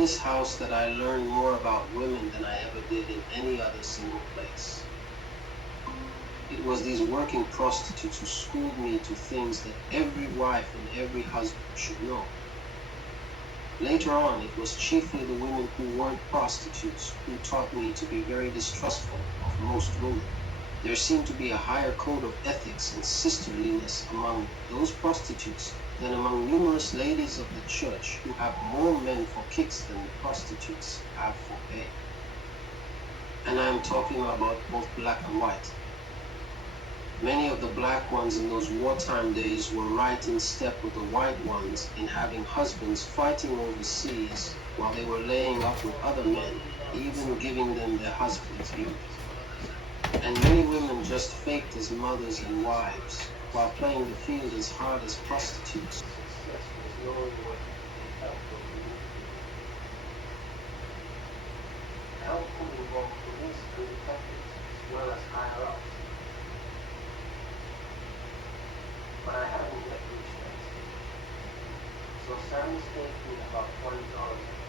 this house that I learned more about women than I ever did in any other single place. It was these working prostitutes who schooled me to things that every wife and every husband should know. Later on, it was chiefly the women who weren't prostitutes who taught me to be very distrustful of most women. There seemed to be a higher code of ethics and sisterliness among those prostitutes than among numerous ladies of the church who have more men for kicks than the prostitutes have for pay. And I am talking about both black and white. Many of the black ones in those wartime days were right in step with the white ones in having husbands fighting overseas while they were laying up with other men, even giving them their husbands' youth. And many women just faked as mothers and wives, while playing the field as hard as prostitutes. Help could involve police and detectives as well as higher ups. But I haven't yet reached that stage. So Sammy stayed me about $20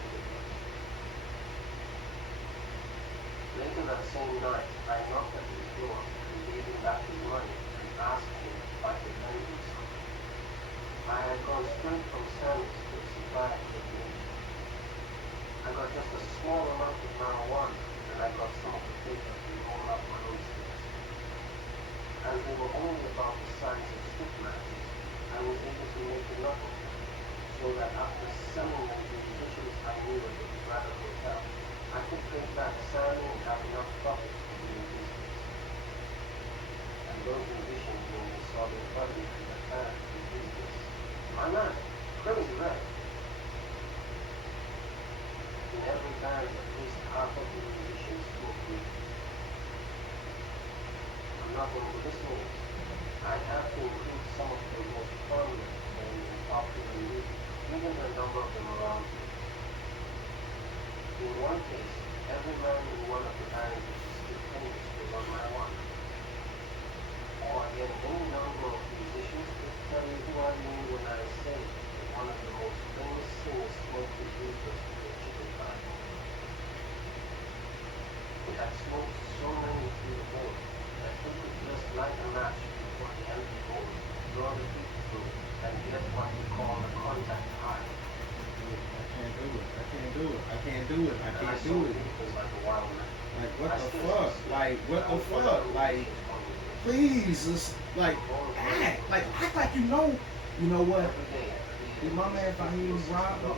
Later that same night, I knocked at his door and gave him back his money and asked him if I could lend him some. I had gone straight from Sammy's to a supply of information. I got just a small amount of marijuana and I got some of the paper to roll up my own sticks. As they were only about the size of stick matches, I was able to make enough of them so that after selling them to musicians I knew at the Braddock Hotel, I could pay back Sammy and have enough profit to do business. And those musicians, when they saw their buddy and their parents do business, my man, crazy, right? In every band, at least half of the musicians smoke weed. I'm not going to this names. I have to include some of the most prominent and popular music, even a number of them around here. In one case, every man in one of the bands which is still famous was on marijuana. Or again, any number of musicians could tell you who I mean when I say that one of the most famous singers smoked his weed was the chicken pie. He had smoked so many through the board that he could just light a match before the empty bowl, draw the heat through, and get what we call a contact high. I can't do it. Like, what the fuck? Like, please, just, like, act like you know what? Did my man Fahim rob